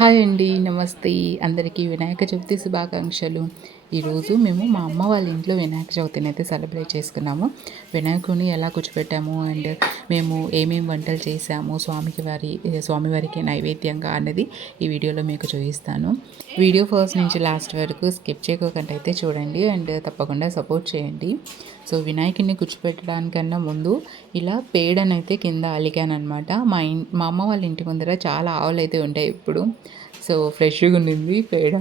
Hi అండి. నమస్తే. అందరికీ వినాయక చవితి శుభాకాంక్షలు. ఈరోజు మేము మా అమ్మ వాళ్ళ ఇంట్లో వినాయక చవితినైతే సెలబ్రేట్ చేసుకున్నాము. వినాయకుడిని ఎలా కూర్చోపెట్టాము అండ్ మేము ఏమేం వంటలు చేశాము స్వామివారికి నైవేద్యంగా అన్నది ఈ వీడియోలో మీకు చూపిస్తాను. వీడియో ఫస్ట్ నుంచి లాస్ట్ వరకు స్కిప్ చేయకోకుండా అయితే చూడండి అండ్ తప్పకుండా సపోర్ట్ చేయండి. సో వినాయకుడిని కూర్చోపెట్టడానికన్నా ముందు ఇలా పేడనైతే కింద అలికాననమాట. మా అమ్మ వాళ్ళ ఇంటి ముందర చాలా ఆవులు అయితే ఉంటాయి ఇప్పుడు. సో ఫ్రెష్గా ఉండింది పేడ.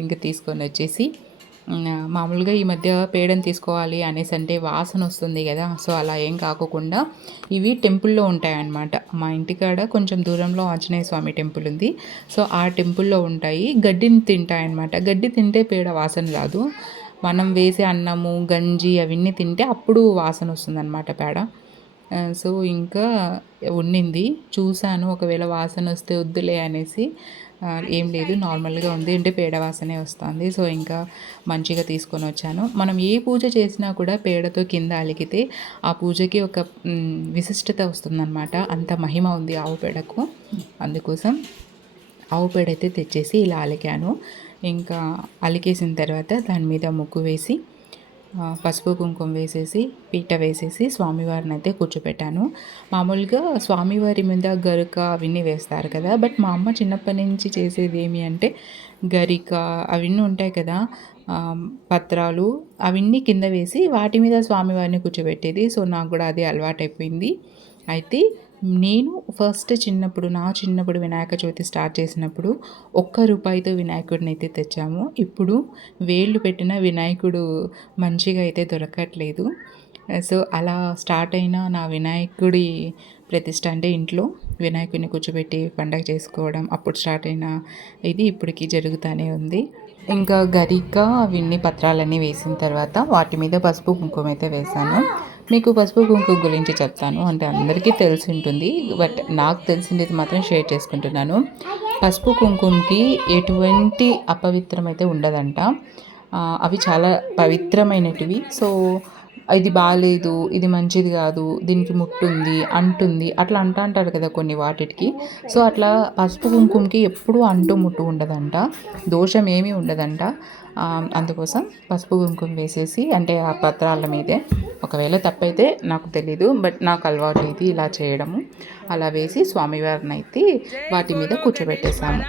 ఇంకా తీసుకొని వచ్చేసి మామూలుగా ఈ మధ్య పేడని తీసుకోవాలి అనేసి అంటే వాసన వస్తుంది కదా. సో అలా ఏం కాకోకుండా ఇవి టెంపుల్లో ఉంటాయన్నమాట. మా ఇంటికాడ కొంచెం దూరంలో ఆంజనేయ స్వామి టెంపుల్ ఉంది. సో ఆ టెంపుల్లో ఉంటాయి. గడ్డిని తింటాయన్నమాట. గడ్డి తింటే పేడ వాసన రాదు. మనం వేసే అన్నము గంజి అవన్నీ తింటే అప్పుడు వాసన వస్తుందన్నమాట పేడ. సో ఇంకా ఉండింది. చూశాను ఒకవేళ వాసన వస్తే వద్దులే అనేసి. ఏం లేదు, నార్మల్గా ఉంది అంటే పేడ వాసనే వస్తుంది. సో ఇంకా మంచిగా తీసుకొని వచ్చాను. మనం ఏ పూజ చేసినా కూడా పేడతో కింద అలికితే ఆ పూజకి ఒక విశిష్టత వస్తుందన్నమాట. అంత మహిమ ఉంది ఆవు పేడకు. అందుకోసం ఆవు పేడ అయితే తెచ్చేసి ఇలా అలికాను. ఇంకా అలికేసిన తర్వాత దాని మీద ముగ్గు వేసి పసుపు కుంకుమ వేసేసి పీట వేసేసి స్వామివారిని అయితే కూర్చోపెట్టాను. మామూలుగా స్వామివారి మీద గరిక అవన్నీ వేస్తారు కదా. బట్ మా అమ్మ చిన్నప్పటి నుంచి చేసేది ఏమి అంటే గరిక అవన్నీ ఉంటాయి కదా, పత్రాలు అవన్నీ కింద వేసి వాటి మీద స్వామివారిని కూర్చోబెట్టేది. సో నాకు కూడా అది అలవాటైపోయింది. అయితే నేను నా చిన్నప్పుడు వినాయక చవితి స్టార్ట్ చేసినప్పుడు ₹1 వినాయకుడిని అయితే తెచ్చాము. ఇప్పుడు వేళ్ళు పెట్టిన వినాయకుడు మంచిగా అయితే దొరకట్లేదు. సో అలా స్టార్ట్ అయిన నా వినాయకుడి ప్రతిష్ట అంటే ఇంట్లో వినాయకుడిని కూర్చోబెట్టి పండగ చేసుకోవడం అప్పుడు స్టార్ట్ అయిన ఇది ఇప్పటికీ జరుగుతూనే ఉంది. ఇంకా గరిక అవన్నీ పత్రాలన్నీ వేసిన తర్వాత వాటి మీద పసుపు కుంకుమ అయితే వేశాను. మీకు పసుపు కుంకుమ గురించి చెప్తాను. అంటే అందరికీ తెలిసి ఉంటుంది, బట్ నాకు తెలిసింది మాత్రం షేర్ చేసుకుంటున్నాను. పసుపు కుంకుమకి ఎటువంటి అపవిత్రం అయితే ఉండదంట. అవి చాలా పవిత్రమైనటివి. సో ఇది బాగాలేదు, ఇది మంచిది కాదు, దీనికి ముట్టుంది అంటుంది అట్లా అంటారు కదా కొన్ని వాటికి. సో అట్లా పసుపు కుంకుమకి ఎప్పుడూ అంటు ముట్టు ఉండదంట, దోషం ఏమీ ఉండదంట. అందుకోసం పసుపు కుంకుమ వేసేసి అంటే ఆ పత్రాల మీదే, ఒకవేళ తప్పైతే నాకు తెలీదు, బట్ నాకు అలవాటు ఇది ఇలా చేయడము. అలా వేసి స్వామివారిని అయితే వాటి మీద కూర్చోబెట్టేసాము.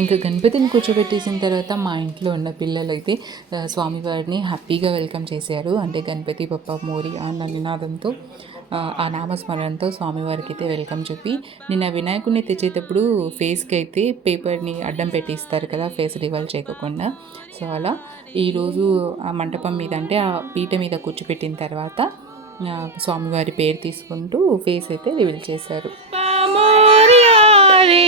ఇంకా గణపతిని కూర్చోబెట్టేసిన తర్వాత మా ఇంట్లో ఉన్న పిల్లలు అయితే స్వామివారిని హ్యాపీగా వెల్కమ్ చేశారు. అంటే గణపతి బప్ప మోరి అన్న నినాదంతో, ఆ నామస్మరణతో స్వామివారికి అయితే వెల్కమ్ చెప్పి, నిన్న వినాయకుడిని తెచ్చేటప్పుడు ఫేస్కి అయితే పేపర్ని అడ్డం పెట్టిస్తారు కదా, ఫేస్ రివాల్ చేయకుండా. సో అలా ఈరోజు ఆ మంటపం మీద అంటే ఆ పీట మీద కూర్చోపెట్టిన తర్వాత స్వామివారి పేరు తీసుకుంటూ ఫేస్ అయితే రివీల్ చేశారు. బప్పా మోరియా రే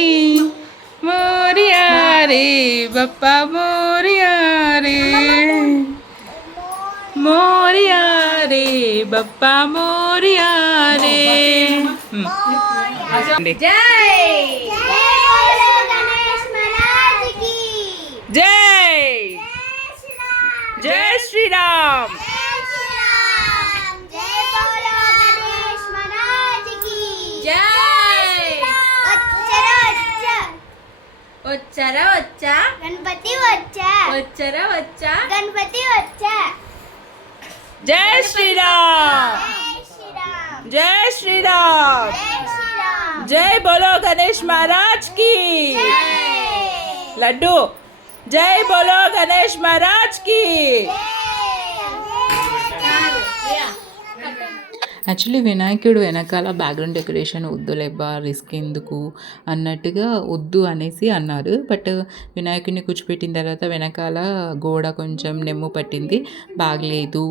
మోరియా రే బప్పా మోరియా రే. జై జై శ్రీరామ్. వచ్చారా వచ్చా గణపతి వచ్చా, వచ్చారా వచ్చా గణపతి వచ్చా. జై శ్రీరామ్, జై శ్రీరామ్, జై బోలో గణేష్ మహారాజ్ కి. లడ్డు జై బోలో గణేష్ మహారాజ్ కి. యాక్చువల్లీ వినాయకుడు వెనకాల బ్యాక్గ్రౌండ్ డెకరేషన్ వద్దులేబ్బా, రిస్క్ ఎందుకు అన్నట్టుగా వద్దు అనేసి అన్నారు. బట్ వినాయకుడిని కూర్చోపెట్టిన తర్వాత వెనకాల గోడ కొంచెం నెమ్ము పట్టింది, బాగలేదు.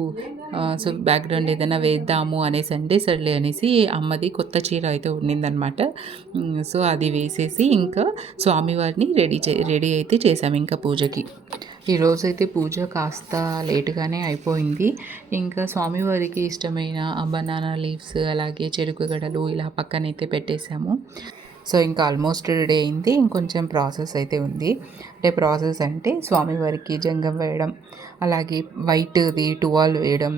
సో బ్యాక్గ్రౌండ్ ఏదైనా వేద్దాము అనేసి అంటే సర్లే అనేసి అమ్మది కొత్త చీర అయితే ఉండిందనమాట. సో అది వేసేసి ఇంకా స్వామివారిని రెడీ అయితే చేసాము ఇంకా పూజకి. ఈరోజైతే పూజ కాస్త లేటుగానే అయిపోయింది. ఇంకా స్వామివారికి ఇష్టమైన బనానా లీవ్స్ అలాగే చెరుకు గడలు ఇలా పక్కనైతే పెట్టేశాము. సో ఇంకా ఆల్మోస్ట్ రెడీ అయింది. ఇంకొంచెం ప్రాసెస్ అయితే ఉంది. అంటే ప్రాసెస్ అంటే స్వామివారికి జంగం వేయడం, అలాగే వైట్ది టువాల్ వేయడం,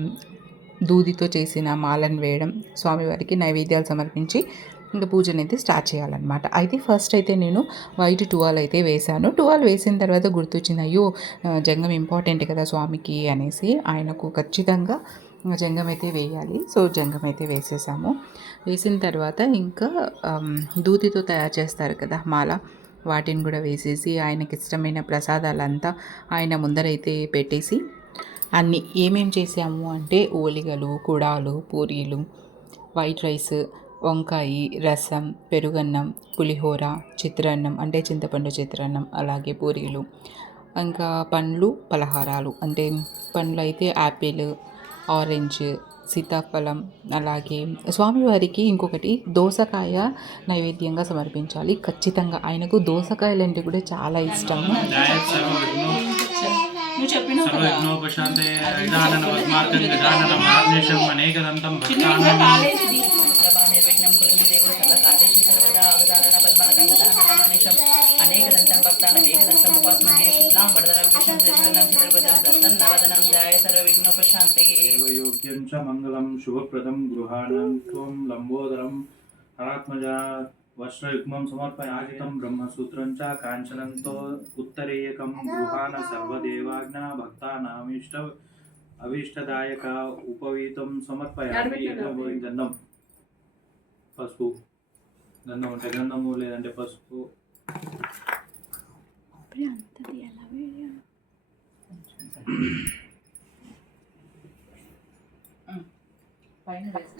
దూదితో చేసిన మాలను వేయడం, స్వామివారికి నైవేద్యాలు సమర్పించి ఇంకా పూజనైతే స్టార్ట్ చేయాలన్నమాట. అయితే ఫస్ట్ అయితే నేను వైట్ టువాల్ అయితే వేశాను. టువాల్ వేసిన తర్వాత గుర్తొచ్చింది, అయ్యో జంగం ఇంపార్టెంట్ కదా స్వామికి అనేసి, ఆయనకు ఖచ్చితంగా జంగం అయితే వేయాలి. సో జంగం అయితే వేసేసాము. వేసిన తర్వాత ఇంకా దూదితో తయారు చేస్తారు కదా మాల, వాటిని కూడా వేసేసి ఆయనకి ఇష్టమైన ప్రసాదాలంతా ఆయన ముందరైతే పెట్టేసి అన్నీ ఏమేం చేసాము అంటే ఓలిగలు, కుడాలు, పూరీలు, వైట్ రైస్, వంకాయ, రసం, పెరుగన్నం, పులిహోర, చిత్రాన్నం అంటే చింతపండు చిత్రాన్నం, అలాగే పూరీలు, ఇంకా పండ్లు, పలహారాలు అంటే పండ్లు అయితే యాపిల్, ఆరెంజ్, సీతాఫలం, అలాగే స్వామివారికి ఇంకొకటి దోసకాయ నైవేద్యంగా సమర్పించాలి ఖచ్చితంగా. ఆయనకు దోసకాయలు అంటే కూడా చాలా ఇష్టము. నువ్వు చెప్పినావు కదా నిర్విఘ్నం కురు మీ దేవో సర్వ కార్యేషు సర్వదా అవధానన పద్మనాభం గదానమనిషం అనేకదంతం భక్తానం ఏకదంతం ఉపాస్మహే శుక్లాం వరదరం విష్ణుం శశివర్ణం చతుర్భుజం ప్రసన్నవదనం ధ్యాయ సర్వవిఘ్నోపశాంతయే యోగ్యం చ మంగళం శుభప్రదం గృహాణం త్వం లంబోదరం హరాత్మజా వస్త్రయుగ్మం సమర్పయాజితం బ్రహ్మసూత్రం చ కాంచనంతో ఉత్తరేయకం గృహాణ సర్వదేవాజ్ఞ భక్తానామిష్ట అభీష్టదాయక ఉపవీతం సమర్పయామి. గంధం, పసుపు, గంధం అంటే గంధము లేదంటే పసుపు.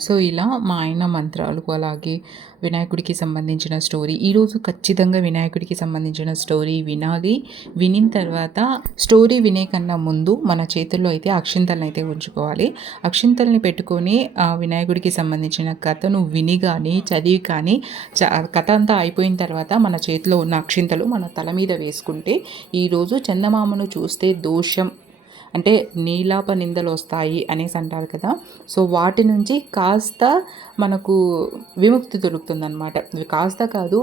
సో ఇలా మా ఆయన మంత్రాలు, అలాగే వినాయకుడికి సంబంధించిన స్టోరీ, ఈరోజు ఖచ్చితంగా వినాయకుడికి సంబంధించిన స్టోరీ వినాలి. వినిన తర్వాత స్టోరీ వినే కన్నా ముందు మన చేతుల్లో అయితే అక్షింతలను అయితే ఉంచుకోవాలి. అక్షింతల్ని పెట్టుకొని వినాయకుడికి సంబంధించిన కథను విని కానీ చదివి కానీ కథ అంతా అయిపోయిన తర్వాత మన చేతిలో ఉన్న అక్షింతలు మన తల మీద వేసుకుంటే, ఈరోజు చందమామను చూస్తే దోషం అంటే నీలాప నిందలు వస్తాయి అనేసి అంటారు కదా. సో వాటి నుంచి కాస్త మనకు విముక్తి దొరుకుతుందన్నమాట. కాస్త కాదు,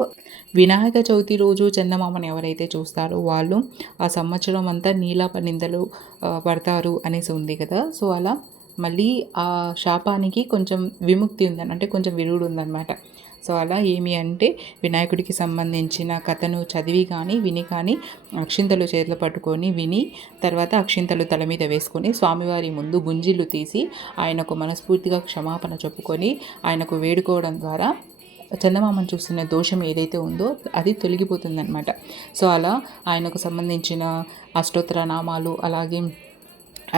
వినాయక చవితి రోజు చందమామని ఎవరైతే చూస్తారో వాళ్ళు ఆ సంవత్సరం అంతా నీలాప నిందలు పడతారు అనేసి ఉంది కదా. సో అలా మళ్ళీ ఆ శాపానికి కొంచెం విముక్తి ఉందని, అంటే కొంచెం విరుగుడు ఉందన్నమాట. సో అలా ఏమి అంటే వినాయకుడికి సంబంధించిన కథను చదివి కానీ విని కానీ అక్షింతలు చేతిలో పట్టుకొని విని తర్వాత అక్షింతలు తల మీద వేసుకొని స్వామివారి ముందు గుంజిళ్ళు తీసి ఆయనకు మనస్ఫూర్తిగా క్షమాపణ చెప్పుకొని ఆయనకు వేడుకోవడం ద్వారా చందమామను చూస్తున్న దోషం ఏదైతే ఉందో అది తొలగిపోతుందన్నమాట. సో అలా ఆయనకు సంబంధించిన అష్టోత్తర నామాలు, అలాగే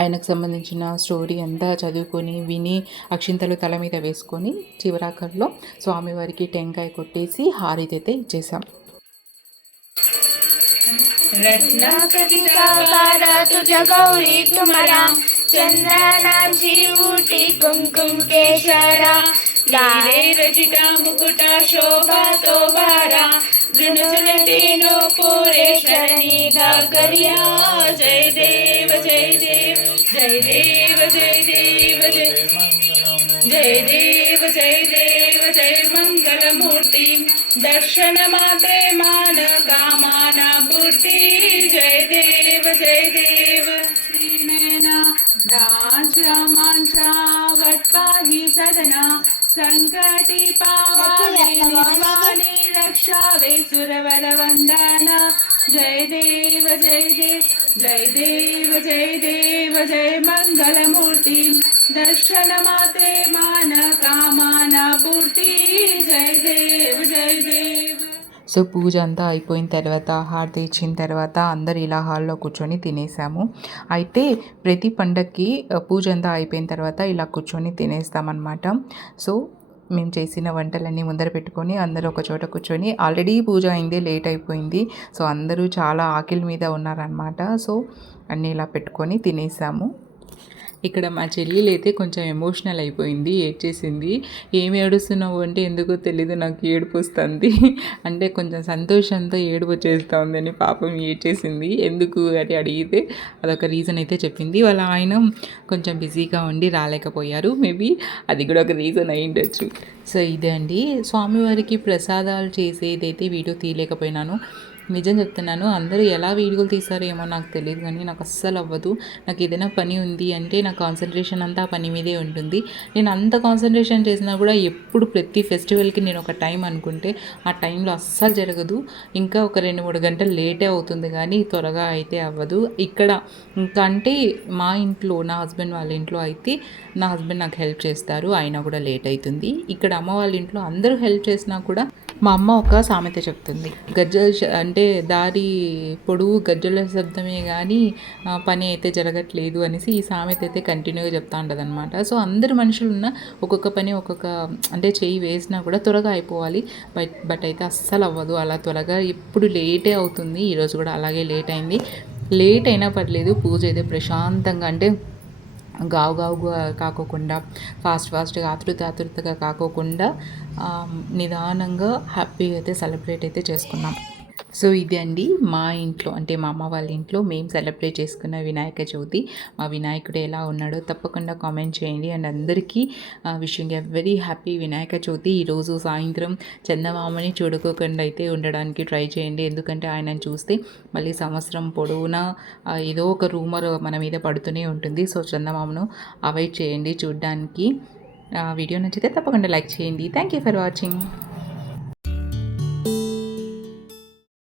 ఆయనకు సంబంధించిన స్టోరీ అంతా చదువుకొని విని అక్షింతలు తల మీద వేసుకొని చివరాఖరిలో స్వామివారికి టెంకాయ కొట్టేసి హారతి అయితే ఇచ్చేసాం. जय देव जय देव जय देव जय देव जय जय देव जय देव जय मंगलमूर्ति दर्शन मात्रे मान कामाना पूर्ति जय देव जय देव श्रीनैना दांचा मांचा वट्पाहि सदना संकटि पावाने निर्वाणे रक्षावे सुरवर वंदना जय देव जय देव जय देव जय देव जय मंगलमूर्ति दर्शन मात्रे मान कामाना पूर्ति जय देव जय देव. సో పూజ అంతా అయిపోయిన తర్వాత హారతి ఇచ్చిన తర్వాత అందరు ఇలా హాల్లో కూర్చొని తినేసాము. అయితే ప్రతి పండగకి పూజ అంతా అయిపోయిన తర్వాత ఇలా కూర్చొని తినేస్తామన్నమాట. సో మేము చేసిన వంటలన్నీ ముందర పెట్టుకొని అందరూ ఒక చోట కూర్చొని, ఆల్రెడీ పూజ అయింది, లేట్ అయిపోయింది. సో అందరూ చాలా ఆకలి మీద ఉన్నారనమాట. సో అన్నీ ఇలా పెట్టుకొని తినేసాము. ఇక్కడ మా చెల్లెలు అయితే కొంచెం ఎమోషనల్ అయిపోయింది, ఏడ్చేసింది. ఏమి ఏడుస్తున్నావు అంటే ఎందుకో తెలీదు, నాకు ఏడుపు వస్తుంది అంటే కొంచెం సంతోషంతో ఏడుపు వచ్చేస్తూ ఉందని పాపం ఏడ్చేసింది. ఎందుకు అని అడిగితే అదొక రీజన్ అయితే చెప్పింది. వాళ్ళ ఆయన కొంచెం బిజీగా ఉండి రాలేకపోయారు. మేబీ అది కూడా ఒక రీజన్ అయి ఉండొచ్చు. సో ఇదే అండి స్వామివారికి ప్రసాదాలు చేసేదైతే వీడియో తీయలేకపోయినాను. నిజం చెప్తున్నాను. అందరూ ఎలా వీడియోలు తీస్తారో ఏమో నాకు తెలీదు కానీ నాకు అస్సలు అవ్వదు. నాకు ఏదైనా పని ఉంది అంటే నా కాన్సంట్రేషన్ అంతా ఆ పని మీదే ఉంటుంది. నేను అంత కాన్సంట్రేషన్ చేసినా కూడా ఎప్పుడు ప్రతి ఫెస్టివల్‌కి నేను ఒక టైం అనుకుంటే ఆ టైంలో అస్సలు జరగదు. ఇంకా ఒక 2, 3 గంటలు లేటే అవుతుంది కానీ త్వరగా అయితే అవ్వదు. ఇక్కడ ఇంకా అంటే మా ఇంట్లో నా హస్బెండ్ వాళ్ళ ఇంట్లో అయితే నా హస్బెండ్ నాకు హెల్ప్ చేస్తారు. అయినా కూడా లేట్ అవుతుంది. ఇక్కడ అమ్మ వాళ్ళ ఇంట్లో అందరూ హెల్ప్ చేసినా కూడా మా అమ్మ ఒక సామెత చెప్తుంది. అంటే దారి పొడవు గజ్జల శబ్దమే కానీ పని అయితే జరగట్లేదు అనేసి ఈ సామెత అయితే కంటిన్యూగా చెప్తా ఉంటుందన్నమాట. సో అందరు మనుషులున్న ఒక్కొక్క పని అంటే చెయ్యి వేసినా కూడా త్వరగా అయిపోవాలి. బట్ అయితే అస్సలు అవ్వదు అలా త్వరగా. ఎప్పుడు లేటే అవుతుంది. ఈరోజు కూడా అలాగే లేట్ అయింది. లేట్ అయినా పర్లేదు, పూజ అయితే ప్రశాంతంగా అంటే గావుగా కాకోకుండా ఫాస్ట్గా ఆతృతగా కాకోకుండా నిదానంగా హ్యాపీగా అయితే సెలబ్రేట్ అయితే చేసుకున్నాం. సో ఇది అండి మా ఇంట్లో అంటే మా అమ్మ వాళ్ళ ఇంట్లో మేము సెలబ్రేట్ చేసుకున్న వినాయక చవితి. మా వినాయకుడు ఎలా ఉన్నాడో తప్పకుండా కామెంట్ చేయండి. అండ్ అందరికీ wishing a very happy Vinayaka Chavithi. ఈరోజు సాయంత్రం చందమామని చూడుకోకుండా అయితే ఉండడానికి ట్రై చేయండి. ఎందుకంటే ఆయనను చూస్తే మళ్ళీ సంవత్సరం పొడవునా ఏదో ఒక రూమర్ మన మీద పడుతూనే ఉంటుంది. సో చందమామను అవాయిడ్ చేయండి చూడడానికి. వీడియో నచ్చితే తప్పకుండా లైక్ చేయండి. Thank you for watching.